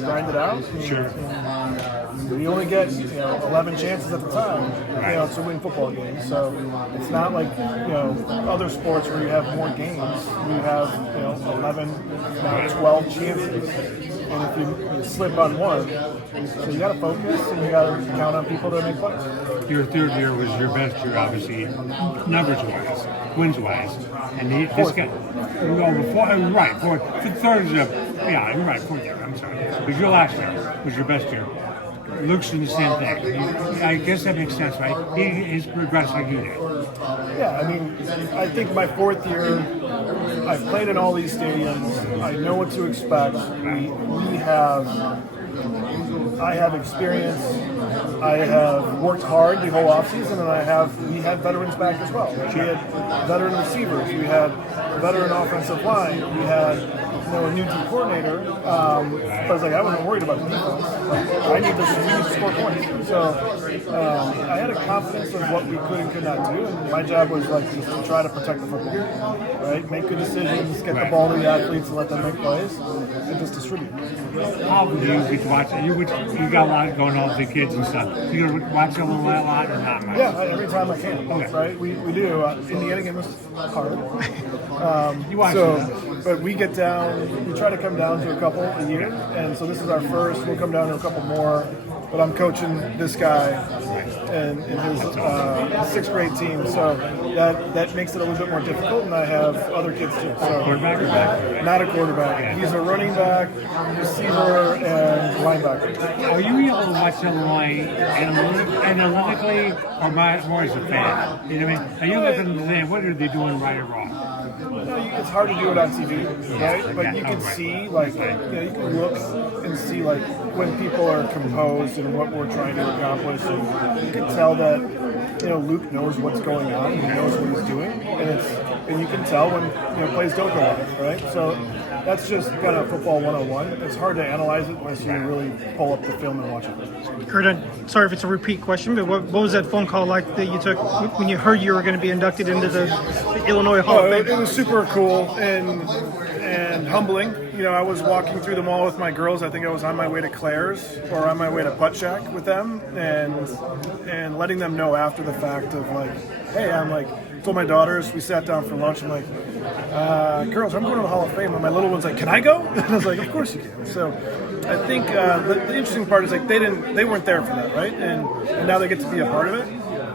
grind it out. Sure. We only get 11 chances at the time to win football games. So it's not like other sports where you have more games. We have 11, now 12 chances, and if you slip on one, so you got to focus and you got to count on people to make plays. Your third year was your best year, obviously, numbers-wise, wins-wise, and this guy. Right, fourth. Third is yeah, you're right, fourth year. I'm sorry, but your last year was your best year. Luke's doing the same thing. I guess that makes sense, right? He's progressed like you did. Yeah, I mean, I think my fourth year, I've played in all these stadiums. I know what to expect. I have experience. I have worked hard the whole offseason, and we had veterans back as well. We had veteran receivers. We had veteran offensive line. We had a new D coordinator. But I was like, I wasn't worried about the defense. I need to score points. So I had a confidence of what we could and could not do, and my job was just to try to protect the football, right? Make good decisions, get the ball to the athletes, and let them make plays, and just distribute. How do you get to watch it? You got a lot going on with the kids and stuff. You gonna watch them a lot or not? Much? Yeah, every time I can. Okay. Right? We do. Indiana game was hard. You watch but we get down. We try to come down to a couple a year, and so this is our first. We'll come down to a couple more. But I'm coaching this guy and his sixth grade team, so that makes it a little bit more difficult. And I have other kids too. So quarterback or back? Not a quarterback. He's a running back, receiver, and linebacker. Are you able to watch Illinois analytically, or more as a fan? You know what I mean? Are you looking to say what are they doing right or wrong? No, it's hard to do it on TV, right? But you can see, you can look and see, when people are composed and what we're trying to accomplish. And you can tell that, Luke knows what's going on. He knows what he's doing, and you can tell when plays don't go on, right? So that's just kind of football 101. It's hard to analyze it unless you really pull up the film and watch it. Kurt, sorry if it's a repeat question, but what was that phone call like that you took when you heard you were going to be inducted into the Illinois Hall of Fame? It was super cool and humbling. I was walking through the mall with my girls. I think I was on my way to Claire's or on my way to Putt Shack with them, and letting them know after the fact of hey, told my daughters, we sat down for lunch, I'm like, girls, I'm going to the Hall of Fame. And my little one's like, can I go? And I was like, of course you can. So I think the interesting part is they weren't there for that, right? And now they get to be a part of it.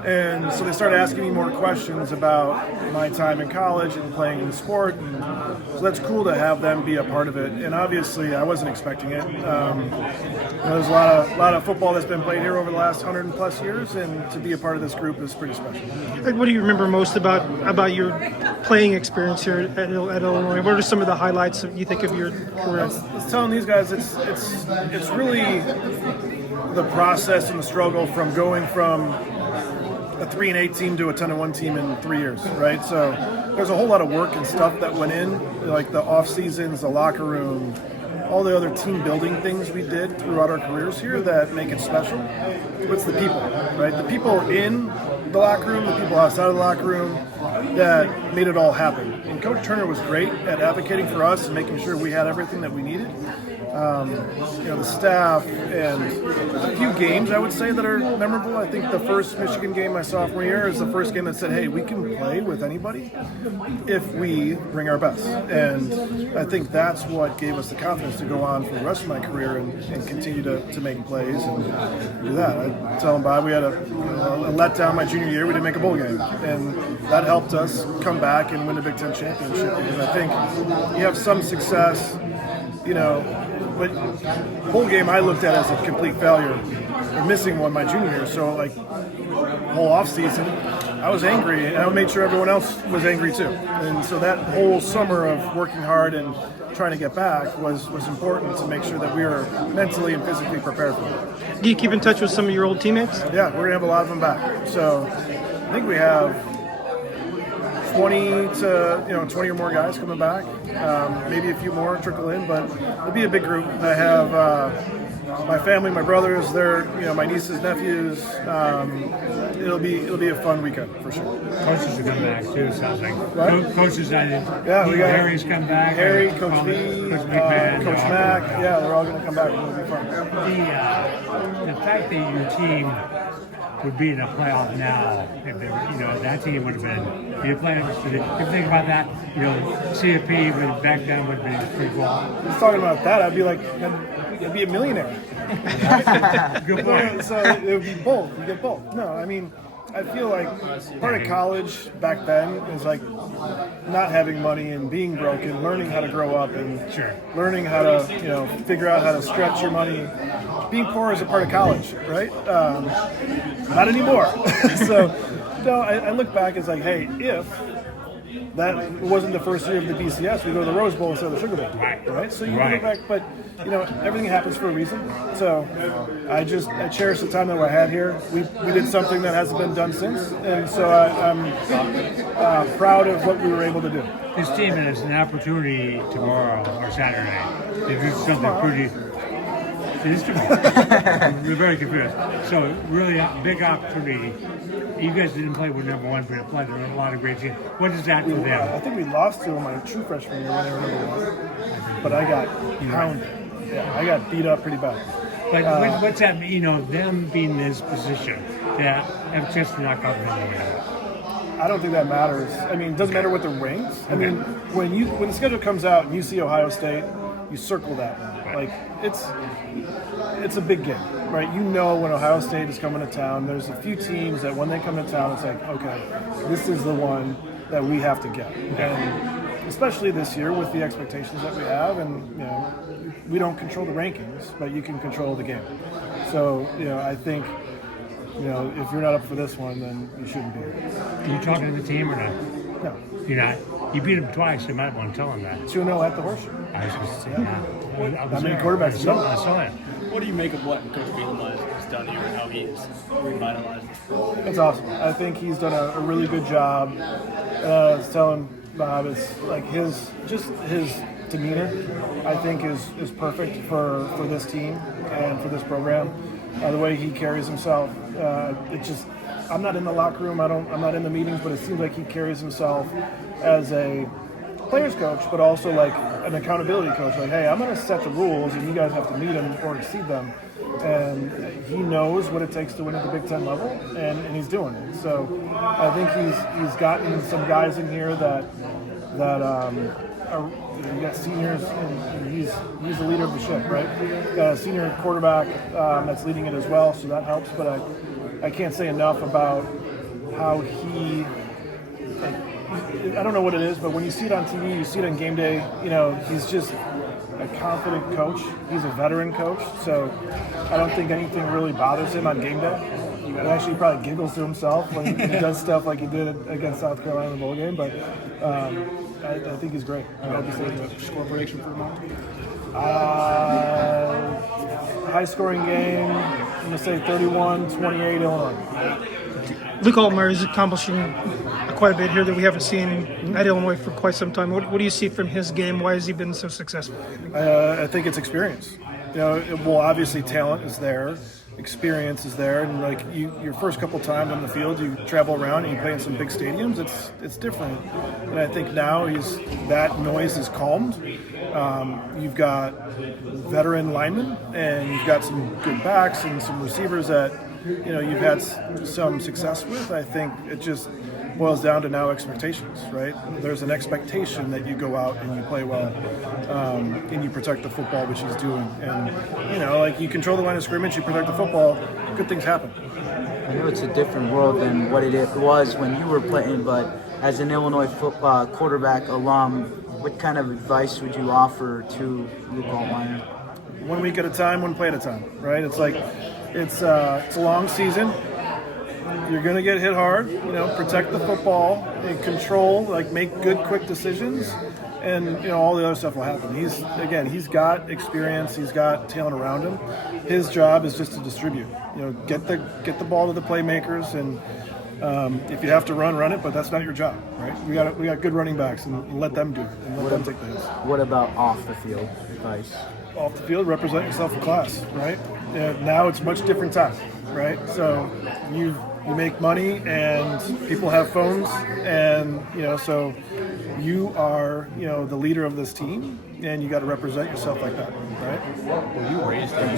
And so they started asking me more questions about my time in college and playing in the sport. And so that's cool to have them be a part of it. And obviously, I wasn't expecting it. There's a lot of football that's been played here over the last 100+ years, and to be a part of this group is pretty special. What do you remember most about your playing experience here at Illinois? What are some of the highlights you think of your career? I was telling these guys, it's really the process and the struggle from going from a 3-8 team to a 10-1 team in 3 years, right? So there's a whole lot of work and stuff that went in, like the off seasons, the locker room, all the other team building things we did throughout our careers here that make it special. It's the people, right? The people in the locker room, the people outside of the locker room that made it all happen. And Coach Turner was great at advocating for us and making sure we had everything that we needed. The staff and a few games I would say that are memorable. I think the first Michigan game my sophomore year is the first game that said, hey, we can play with anybody if we bring our best. And I think that's what gave us the confidence to go on for the rest of my career and continue to make plays and do that. I tell them, Bob, we had a letdown my junior year. We didn't make a bowl game. And that helped us come back and win the Big Ten championship. Because I think you have some success, but bowl game I looked at as a complete failure. We're missing one my junior year, so whole off season I was angry, and I made sure everyone else was angry too. And so that whole summer of working hard and trying to get back was important to make sure that we were mentally and physically prepared for it. Do you keep in touch with some of your old teammates? Yeah, we're gonna have a lot of them back. So I think we have 20 or more guys coming back. Maybe a few more trickle in, but it'll be a big group. I have my family, my brothers, my nieces, nephews. It'll be a fun weekend for sure. Coaches are coming back too. It sounds like coaches. Yeah, we got Harry's coming back. Harry, Coach B, Coach McMahon, Coach Mack. Yeah, they're all going to come back. It'll be fun. The fact that your team would be in a playoff now, if they were, that team would have been. If you think about that, CFP would back down would have been pretty cool. Just talking about that, I'd be like, I'd be a millionaire. Good point. So it would be both. You get both. No, I mean, I feel like part of college back then is like not having money and being broken, learning how to grow up and learning how to, figure out how to stretch your money. Being poor is a part of college, right? Not anymore. So, no, I look back as like, hey, if that wasn't the first year of the BCS, we go to the Rose Bowl instead of the Sugar Bowl, right? So you go back, but everything happens for a reason. So I cherish the time that I had here. We did something that hasn't been done since, and so I'm proud of what we were able to do. This team has an opportunity tomorrow or Saturday to do something pretty. It is tomorrow. We're very confused. So really a big opportunity. You guys didn't play with number one, but played with a lot of great teams. What is that for them? I think we lost to them my true freshman year when they were number one. But I got pounded. Yeah, I got beat up pretty bad. But what's that mean, them being in this position that have a chance to knock out number one? I don't think that matters. I mean, it doesn't matter what they're ranked. I mean, when the schedule comes out and you see Ohio State, you circle that one. Like, it's a big game, right? You know when Ohio State is coming to town, there's a few teams that when they come to town, it's like, okay, this is the one that we have to get. And especially this year with the expectations that we have, and, we don't control the rankings, but you can control the game. So, I think, if you're not up for this one, then you shouldn't be. Are you talking to the team or not? No. You're not? You beat them twice. You might want to tell them that. 2-0 at the Horseshoe. I was going to say that. How many quarterbacks? I saw it. What do you make of what Coach Bielema has done here and how he has revitalized this program? It's awesome. I think he's done a really good job. I was telling Bob, it's like his demeanor, I think, is perfect for this team and for this program. The way he carries himself, I'm not in the locker room. I'm not in the meetings, but it seems like he carries himself as a players coach, but also like an accountability coach. Like, hey, I'm going to set the rules, and you guys have to meet them or exceed them. And he knows what it takes to win at the Big Ten level, and he's doing it. So I think he's gotten some guys in here that you got seniors, and he's the leader of the ship, right? You got a senior quarterback that's leading it as well, so that helps. But I can't say enough about how he. I don't know what it is, but when you see it on TV, you see it on game day. He's just a confident coach. He's a veteran coach, so I don't think anything really bothers him on game day. He actually probably giggles to himself when he does stuff like he did against South Carolina in the bowl game. But I think he's great. Score prediction for tomorrow? High-scoring game. I'm going to say 31-28 Illinois. Luke Altmaier is accomplishing quite a bit here that we haven't seen at Illinois for quite some time. What do you see from his game? Why has he been so successful? I think it's experience. Obviously talent is there, experience is there, and like your first couple times on the field, you travel around and you play in some big stadiums. It's different, and I think now that noise is calmed. You've got veteran linemen, and you've got some good backs and some receivers that you've had some success with. I think it just boils down to now expectations, right? There's an expectation that you go out and you play well, and you protect the football, which he's doing. And, you control the line of scrimmage, you protect the football, good things happen. I know it's a different world than what it was when you were playing, but as an Illinois football quarterback alum, what kind of advice would you offer to Luke Altmaier? 1 week at a time, one play at a time, right? It's like, it's a long season. You're going to get hit hard, protect the football and control, make good, quick decisions, and, all the other stuff will happen. He's got experience, he's got talent around him. His job is just to distribute, get the ball to the playmakers, and if you have to run it, but that's not your job, right? We got good running backs, and let them do it, and let them take the hits. What about off the field advice? off the field, represent yourself in class, right? And now it's much different time, right? So you make money and people have phones, and so you are the leader of this team, and you got to represent yourself like that, right? Were you raised in